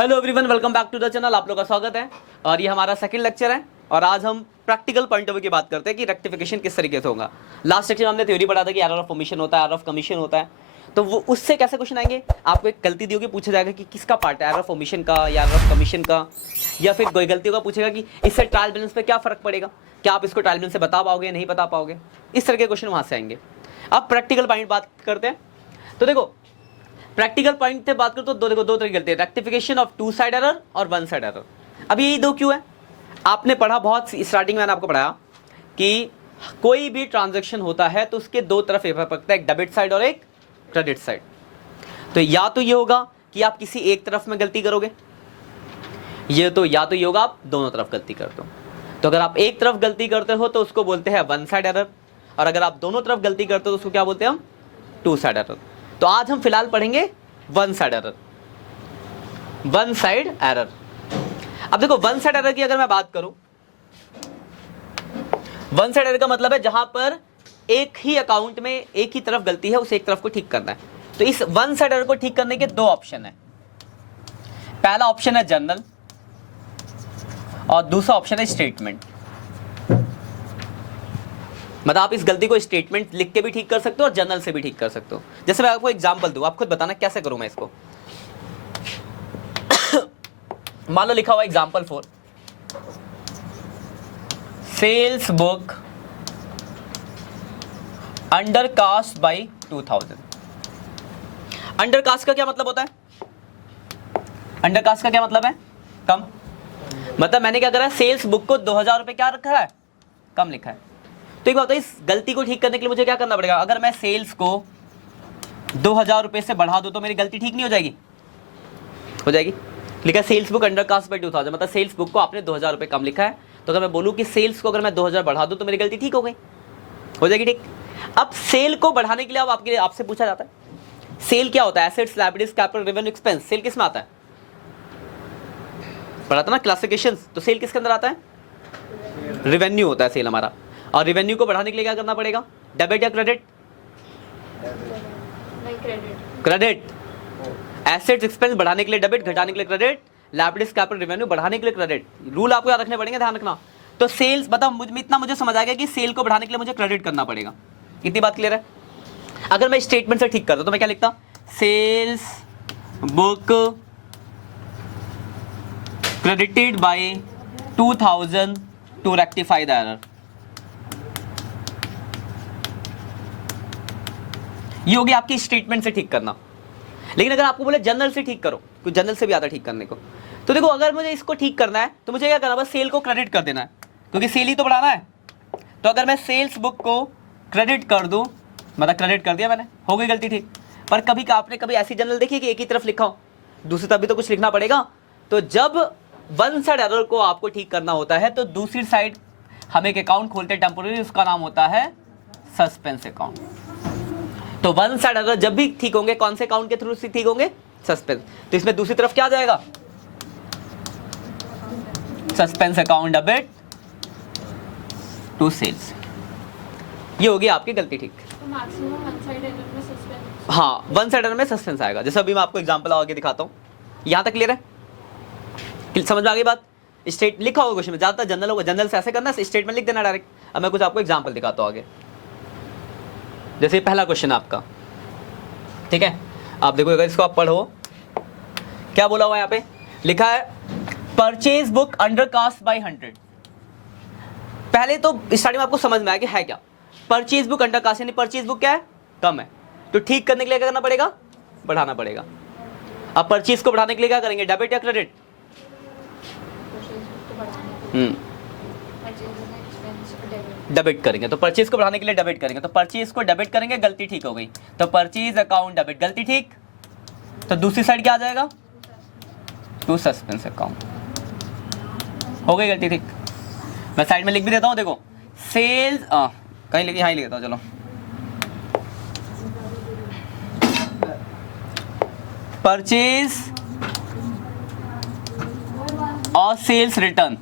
Hello everyone, welcome back to the channel. आप लोगों का स्वागत है और ये हमारा सेकंड लेक्चर है और आज हम प्रैक्टिकल पॉइंट ऑफ व्यू की बात करते हैं कि रेक्टिफिकेशन किस तरीके से होगा। लास्ट लेक्चर में हमने थ्योरी पढ़ा था कि एरर ऑफ ओमिशन होता है, एरर ऑफ कमीशन होता है, तो वो उससे कैसे क्वेश्चन आएंगे। आपको एक गलती दी होगी, पूछा जाएगा कि किसका पार्ट है, एरर ऑफ ओमिशन का या एरर ऑफ कमीशन का, या फिर कोई गलती होगा पूछेगा कि इससे ट्रायल बैलेंस पे क्या फर्क पड़ेगा, क्या आप इसको ट्रायल बैलेंस से बता पाओगे नहीं बता पाओगे। इस तरह के क्वेश्चन वहां से आएंगे। अब प्रैक्टिकल पॉइंट बात करते हैं। तो देखो प्रैक्टिकल पॉइंट से बात करो तो दो तरह की गलती है, rectification of two side error और वन साइड एरर। अब यही दो क्यों है, आपने पढ़ा बहुत स्टार्टिंग में, मैंने आपको पढ़ाया कि कोई भी ट्रांजैक्शन होता है तो उसके दो तरफ इफेक्ट पड़ता है, एक डेबिट साइड और एक क्रेडिट साइड। तो या तो ये होगा कि आप किसी एक तरफ में गलती करोगे, या तो ये होगा आप दोनों तरफ गलती करते हो। तो अगर आप एक तरफ गलती करते हो तो उसको बोलते हैं वन साइड एरर, और अगर आप दोनों तरफ गलती करते हो तो उसको क्या बोलते हैं हम, टू साइड एरर। तो आज हम फिलहाल पढ़ेंगे one side error. One side error, अब देखो वन साइड एरर की अगर मैं बात करूं, वन साइड एरर का मतलब है जहां पर एक ही अकाउंट में एक ही तरफ गलती है, उस एक तरफ को ठीक करना है। तो इस वन साइड एरर को ठीक करने के दो ऑप्शन है। पहला ऑप्शन है जर्नल और दूसरा ऑप्शन है स्टेटमेंट। मतलब आप इस गलती को स्टेटमेंट लिख के भी ठीक कर सकते हो और जर्नल से भी ठीक कर सकते हो। जैसे मैं आपको एग्जांपल दूं, आप खुद बताना कैसे करूं मैं इसको। मान लो लिखा हुआ example 4, sales book undercast by 2000। Undercast का क्या मतलब होता है, अंडर कास्ट का क्या मतलब है, कम। मतलब मैंने क्या करा है, सेल्स बुक को 2000 रुपए क्या रखा है, कम लिखा है। तो एक बात है, इस गलती को ठीक करने के लिए मुझे क्या करना पड़ेगा। अगर मैं सेल्स को 2000 रुपए से बढ़ा दूं तो मेरी गलती ठीक नहीं हो जाएगी, हो जाएगी। लिखा sales book undercast by 2000, मतलब सेल्स बुक को आपने 2000 रुपए कम लिखा है। तो अगर मैं बोलूं कि सेल्स को अगर मैं 2000 बढ़ा दूं तो मेरी गलती ठीक हो गई, हो जाएगी ठीक। अब सेल को बढ़ाने के लिए अब आपसे पूछा जाता है सेल क्या होता है, assets, liabilities, capital, revenue, expense. Sale किस में आता है, पढ़ा था ना क्लासिफिकेशन। तो सेल किसके अंदर आता है, रेवेन्यू होता है सेल हमारा। और रेवेन्यू को बढ़ाने के लिए क्या करना पड़ेगा, डेबिट या क्रेडिट, क्रेडिट। एसेट्स एक्सपेंस बढ़ाने के लिए डेबिट, घटाने के लिए क्रेडिट, लायबिलिटीज कैपिटल रेवेन्यू बढ़ाने के लिए क्रेडिट। रूल आपको याद रखने पड़ेंगे, ध्यान रखना। तो सेल्स मतलब इतना मुझे समझ आ गया कि सेल को बढ़ाने के लिए मुझे क्रेडिट करना पड़ेगा। इतनी बात क्लियर है। अगर मैं स्टेटमेंट से ठीक करता तो मैं क्या लिखता, sales book credited by 2000 to rectify the error. ये होगी आपकी स्टेटमेंट से ठीक करना। लेकिन अगर आपको बोले जनरल से ठीक करो, क्योंकि जनरल से भी आता ठीक करने को, तो देखो अगर मुझे इसको ठीक करना है तो मुझे क्या करना, बस सेल को क्रेडिट कर देना है, क्योंकि सेल ही तो बढ़ाना है। तो अगर मैं सेल्स बुक को क्रेडिट कर दूं, मतलब क्रेडिट कर दिया मैंने, हो गई गलती ठीक। पर कभी आपने कभी ऐसी जनरल देखी कि एक ही तरफ लिखा हो, दूसरी तरफ भी तो कुछ लिखना पड़ेगा। तो जब वन साइड एरर को आपको ठीक करना होता है तो दूसरी साइड हम एक अकाउंट खोलते हैं टेम्पोररी, उसका नाम होता है सस्पेंस अकाउंट। तो वन साइड एरर जब भी ठीक होंगे, कौन से अकाउंट के थ्रू से ठीक होंगे, सस्पेंस। तो इसमें दूसरी तरफ क्या आ जाएगा, suspense account debit to sales. ये होगी आपकी गलती ठीक। तो मैक्सिमम वन साइड एरर में सस्पेंस, हाँ वन साइड एरर में सस्पेंस आएगा। जैसे अभी मैं आपको एग्जांपल आगे दिखाता हूँ। यहाँ तक क्लियर है, समझ में आ गई बात। स्टेट लिखा होगा क्वेश्चन में, ज्यादातर जनरल होगा, जनरल से ऐसे करना, स्टेटमेंट लिख देना डायरेक्ट। अब मैं कुछ आपको एग्जांपल दिखाता हूँ आगे। जैसे पहला क्वेश्चन आपका, ठीक है, आप देखो अगर इसको आप पढ़ो, क्या बोला हुआ है यहाँ पे, लिखा है purchase book undercast by 100। पहले तो स्टार्टिंग में आपको समझ में आया कि है क्या परचेज बुक अंडर कास्ट, यानी परचेज बुक क्या है, कम है। तो ठीक करने के लिए क्या करना पड़ेगा, बढ़ाना पड़ेगा। अब परचेज को बढ़ाने के लिए क्या करेंगे, डेबिट या क्रेडिट, डेबिट करेंगे। तो परचेज को बढ़ाने के लिए डेबिट करेंगे, तो परचेज को डेबिट करेंगे, गलती ठीक हो गई। तो परचेज अकाउंट डेबिट, गलती ठीक। तो दूसरी साइड क्या आ जाएगा, टू सस्पेंस अकाउंट, हो गई गलती ठीक। मैं साइड में लिख भी देता हूं, देखो सेल्स कहीं लिखी, यहाँ ही लिख देता हूं, चलो परचेज और सेल्स रिटर्न।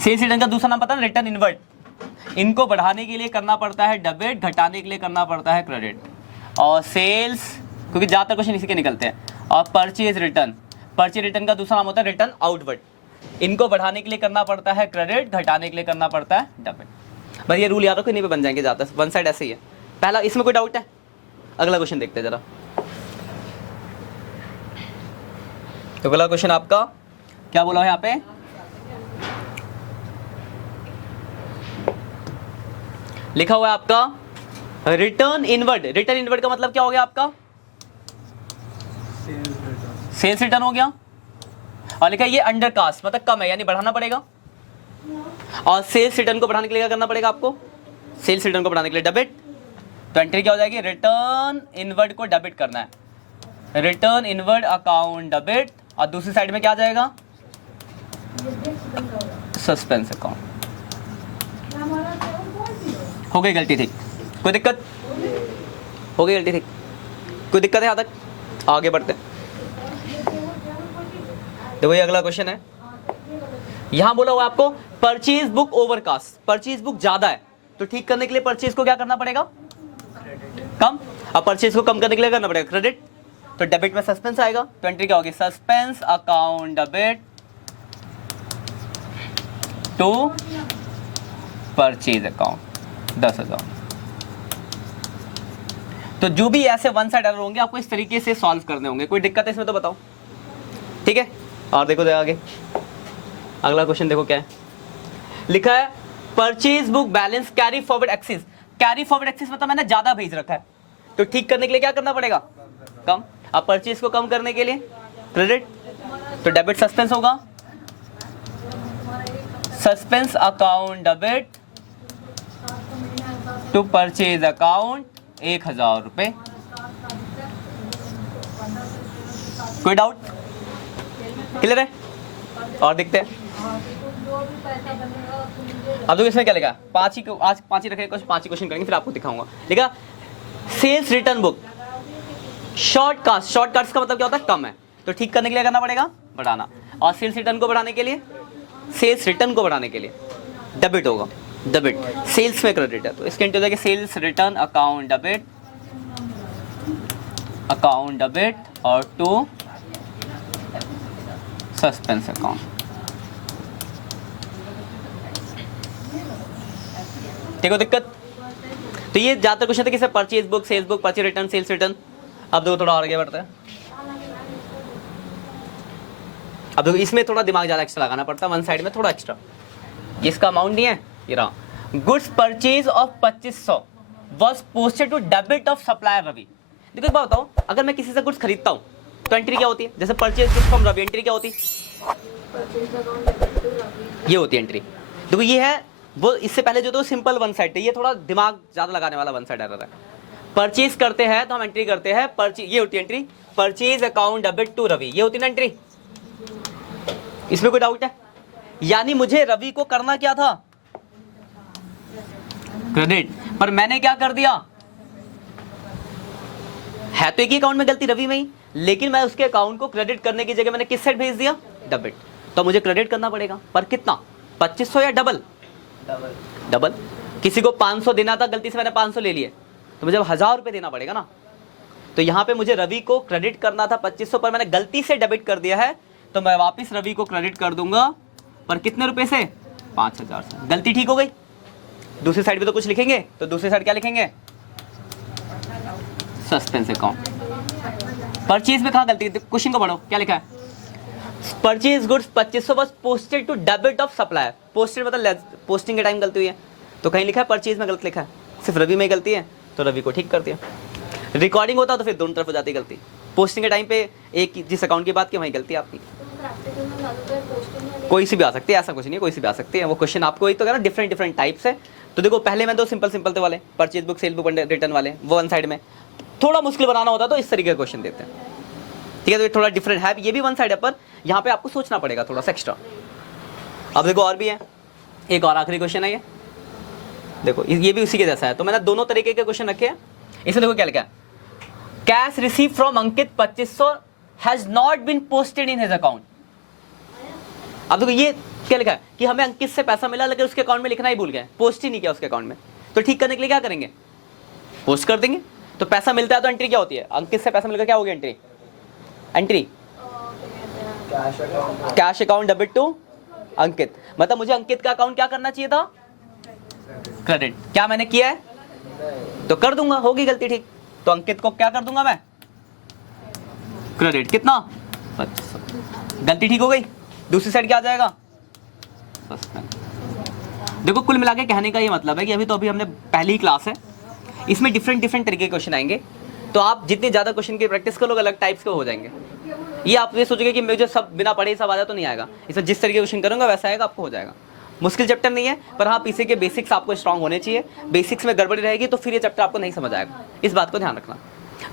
सेल्स रिटर्न का दूसरा नाम पता है, रिटर्न इनवर्ट। इनको बढ़ाने के लिए करना पड़ता है डेबिट, घटाने के लिए करना पड़ता है क्रेडिट। और सेल्स, क्योंकि ज़्यादातर क्वेश्चन इसी के निकलते हैं, और परचेज रिटर्न, परचेज रिटर्न का दूसरा नाम होता है रिटर्न आउटवर्ड। इनको बढ़ाने के लिए करना पड़ता है क्रेडिट, घटाने के लिए करना पड़ता है डेबिट। बस ये रूल याद रखो, इन्हीं पे बन जाएंगे ज़्यादा, वन साइड ऐसे ही है। पहला, इसमें कोई डाउट है? अगला क्वेश्चन देखते हैं जरा। तो अगला क्वेश्चन आपका क्या बोला है यहाँ पे? लिखा हुआ है आपका रिटर्न इनवर्ड। रिटर्न इनवर्ड का मतलब क्या हो गया आपका? सेल्स रिटर्न हो गया। और लिखा है ये अंडर कास्ट, मतलब कम है, यानी बढ़ाना पड़ेगा। और सेल्स रिटर्न को बढ़ाने के लिए क्या करना पड़ेगा आपको? सेल्स रिटर्न को बढ़ाने के लिए डेबिट। तो एंट्री क्या हो जाएगी? रिटर्न इनवर्ड को डेबिट करना है, रिटर्न इनवर्ड अकाउंट डेबिट। और दूसरी साइड में क्या आ जाएगा? Suspense account. हो गई गलती? ठीक, कोई दिक्कत? हो गई गलती? ठीक, कोई दिक्कत है यहाँ तक? आगे बढ़ते हैं। देखो ये अगला क्वेश्चन है, यहां बोला हुआ आपको purchase book overcast, purchase book ज्यादा है, तो ठीक करने के लिए परचेज को क्या करना पड़ेगा? कम। अब परचेज को कम करने के लिए करना पड़ेगा क्रेडिट। तो डेबिट में सस्पेंस आएगा, तो एंट्री क्या होगी? Suspense account debit to purchase account 10,000। तो जो भी ऐसे वन साइड एरर होंगे आपको इस तरीके से सॉल्व करने होंगे। कोई दिक्कत है इसमें तो बताओ, ठीक है? और देखो आगे अगला क्वेश्चन देखो क्या है लिखा है, purchase book balance carry forward axis. Carry forward axis मतलब मैंने ज्यादा भेज रखा है, तो ठीक करने के लिए क्या करना पड़ेगा? कम। अब परचेज को कम करने के लिए क्रेडिट, तो डेबिट सस्पेंस होगा, suspense account debit to purchase account 1,000 रुपए। कोई डाउट? क्लियर है? और देखते हैं। अब देखो इसमें क्या लिखा? पांच ही रखे, कुछ 5 ही क्वेश्चन करेंगे, फिर आपको दिखाऊंगा। लिखा sales return book short cast. Short cast का मतलब क्या होता है? कम है, तो ठीक करने के लिए करना पड़ेगा बढ़ाना। और सेल्स रिटर्न को बढ़ाने के लिए, सेल्स रिटर्न को बढ़ाने के लिए डेबिट होगा, डेबिट। सेल्स में क्रेडिट है, तो इसके इंटू जाएगा sales return account debit, account debit और टू सस्पेंस अकाउंट। देखो दिक्कत? तो ये ज्यादातर क्वेश्चन थे किसे? Purchase book, sales book, purchase return, sales return. अब देखो थोड़ा और आगे बढ़ते हैं। अब देखो इसमें थोड़ा दिमाग ज्यादा एक्स्ट्रा लगाना पड़ता है, वन साइड में थोड़ा एक्स्ट्रा। इसका अमाउंट नहीं है, ये रहा। Goods purchase of 2500 was posted to debit of supplier Ravi. देखो एक बात बताओ, अगर मैं किसी से गुड्स खरीदता हूँ तो एंट्री क्या होती है? जैसे purchase goods from Ravi, entry क्या होती है? ये होती है एंट्री। देखो ये है वो, इससे पहले जो तो सिंपल वन साइड है, ये थोड़ा दिमाग ज्यादा लगाने वाला वन साइड एरर है। परचेज करते हैं तो हम एंट्री करते हैं परचेज, ये होती है entry, purchase account debit to Ravi, ये होती है ना एंट्री। इसमें कोई डाउट है? यानी मुझे रवि को करना क्या था? क्रेडिट, पर मैंने क्या कर दिया? है तो एक ही अकाउंट में गलती, रवि में ही, लेकिन मैं उसके अकाउंट को क्रेडिट करने की जगह मैंने किस साइड भेज दिया? डेबिट। तो मुझे क्रेडिट करना पड़ेगा, पर कितना? 2500 या डबल? डबल। किसी को 500 देना था, गलती से मैंने 500 ले लिए, तो मुझे 1000 रुपए देना पड़ेगा ना। तो यहाँ पे मुझे रवि को क्रेडिट करना था 2500, पर मैंने गलती से डेबिट कर दिया है, तो मैं वापस रवि को क्रेडिट कर दूंगा, पर कितने रुपए से? 5000 से। गलती ठीक हो गई। दूसरी साइड पे तो कुछ लिखेंगे, तो दूसरी साइड क्या लिखेंगे? Suspense account. परचेज में कहाँ गलती? क्वेश्चन को पढ़ो, क्या लिखा है? Purchase goods 2500 was posted to debit of supplier. Posted मतलब पोस्टिंग के टाइम गलती हुई है, तो कहीं लिखा है परचेज में गलत लिखा है, सिर्फ रवि में गलती है, तो रवि को ठीक कर दिया। रिकॉर्डिंग होता तो फिर दोनों तरफ हो जाती गलती। पोस्टिंग के टाइम पे एक जिस अकाउंट की बात की वहीं गलती आपकी। कोई सी भी आ सकती है, ऐसा कुछ नहीं है, कोई सी भी आ सकती है। वो क्वेश्चन आपको एक तो कहना डिफरेंट टाइप्स है। तो देखो पहले में तो सिंपल थे वाले, purchase book, cell book, return वाले, वो वन साइड में। थोड़ा मुश्किल बनाना होता तो इस तरीके का क्वेश्चन देते हैं, ठीक है? तो ये थोड़ा डिफरेंट है, ये भी वन साइड है, पर यहाँ पे आपको सोचना पड़ेगा थोड़ा सा एक्स्ट्रा। अब देखो और भी है, एक और आखिरी क्वेश्चन है ये, देखो ये भी उसी के जैसा है। तो मैंने दोनों तरीके के क्वेश्चन रखे हैं। इसमें देखो क्या लिखा है? Cash receive from Ankit 2500 has not been posted in his account. अब देखो ये क्या लिखा है कि हमें अंकित से पैसा मिला, लेकिन उसके अकाउंट में लिखना ही भूल गए, पोस्ट ही नहीं किया उसके अकाउंट में। तो ठीक करने के लिए क्या करेंगे? पोस्ट कर देंगे। तो पैसा मिलता है तो एंट्री क्या होती है? अंकित से पैसा मिलकर क्या होगी entry? Entry cash account debit to Ankit, मतलब मुझे अंकित का अकाउंट क्या करना चाहिए था, क्रेडिट। क्या मैंने किया है तो कर दूंगा, होगी गलती ठीक, तो अंकित को क्या कर दूंगा मैं, क्रेडिट। कितना, 25। गलती ठीक हो गई। दूसरी साइड क्या आ जाएगा, देखो कुल मिला के कहने का ये मतलब है कि अभी हमने पहली क्लास है, इसमें डिफरेंट तरीके के क्वेश्चन आएंगे, तो आप जितने ज़्यादा क्वेश्चन की प्रैक्टिस करोगे अलग टाइप्स के हो जाएंगे। ये आप ये सोचोगे कि मुझे सब बिना पढ़े सब आ जाए तो नहीं आएगा, इसमें जिस तरीके क्वेश्चन करूँगा वैसा आएगा, आपको हो जाएगा। मुश्किल चैप्टर नहीं है, पर हाँ पीछे के बेसिक्स आपको स्ट्रांग होने चाहिए, बेसिक्स में गड़बड़ी रहेगी तो फिर ये चैप्टर आपको नहीं समझ आएगा, इस बात को ध्यान रखना।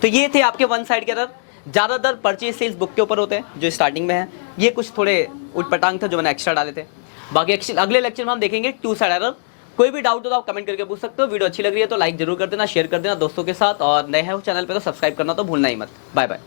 तो ये थे आपके वन साइड के अंदर, ज़्यादातर परचेज सेल्स बुक के ऊपर होते हैं जो स्टार्टिंग में है, ये कुछ थोड़े उटपटांग थे जो मैंने एक्स्ट्रा डाले थे। बाकी अगले लेक्चर में हम देखेंगे टू साइड एरर। कोई भी डाउट हो तो आप कमेंट करके पूछ सकते हो। वीडियो अच्छी लग रही है तो लाइक जरूर कर देना, शेयर कर देना दोस्तों के साथ, और नए हो चैनल पे तो सब्सक्राइब करना तो भूलना ही मत। Bye bye.